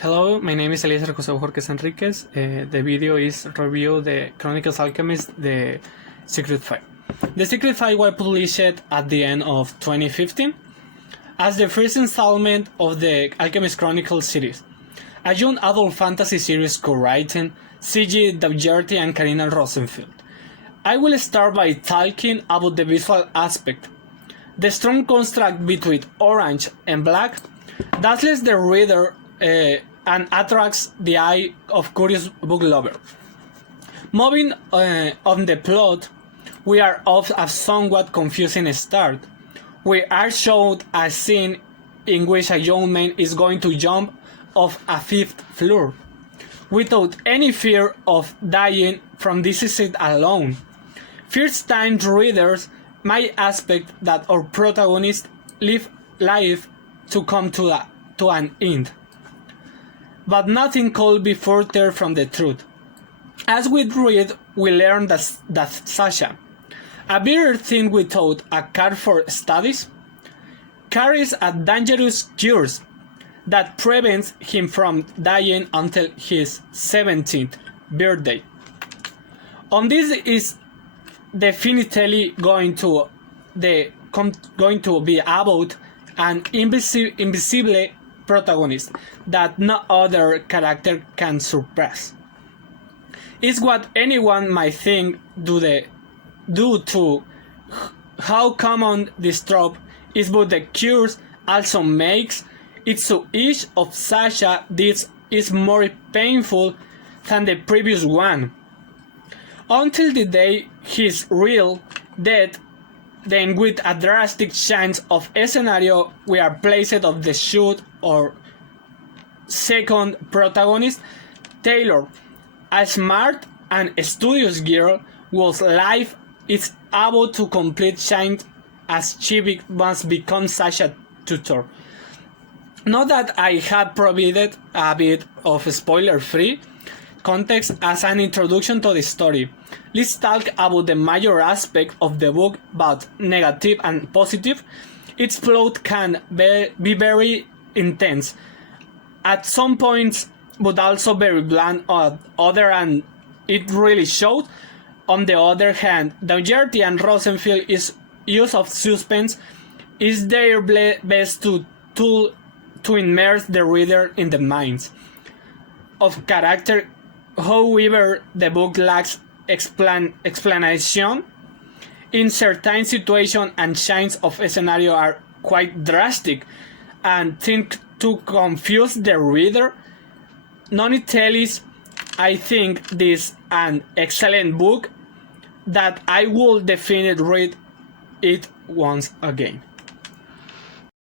Hello, my name is Eliezer Jose Jorquez Enriquez. The video is review the Chronicles Alchemist, the Secret Five. The Secret Five was published at the end of 2015 as the first installment of the Alchemist Chronicles series, a young adult fantasy series co-written C.G. Daugherty and Karina Rosenfeld. I will start by talking about the visual aspect. The strong contrast between orange and black dazzles the reader and attracts the eye of curious book lover. Moving on the plot, we are off a somewhat confusing start. We are shown a scene in which a young man is going to jump off a fifth floor, without any fear of dying from disease alone. First-time readers might expect that our protagonist live life to come to an end. But nothing could be further from the truth. As we read, we learn that Sasha, a bitter thing without a care for studies, carries a dangerous curse that prevents him from dying until his 17th birthday. On this is definitely going to be about an invisible protagonist that no other character can surpass. It's what anyone might think due to how common this trope is, but the curse also makes it so each of Sasha's deeds is more painful than the previous one. Until the day his real death, then with a drastic change of scenario, we are placed of the shoot or second protagonist, Taylor, a smart and studious girl whose life is about to complete change as she must become Sasha's tutor. Not that I have provided a bit of spoiler-free context as an introduction to the story. Let's talk about the major aspect of the book, both negative and positive. Its plot can be very intense at some points, but also very blunt on other, and it really showed. On the other hand, Daugherty and Rosenfeld's use of suspense is their best tool to immerse the reader in the minds of character. However, the book lacks explanation in certain situations, and changes of scenario are quite drastic and tend to confuse the reader. Nonetheless, I think this is an excellent book that I will definitely read it once again.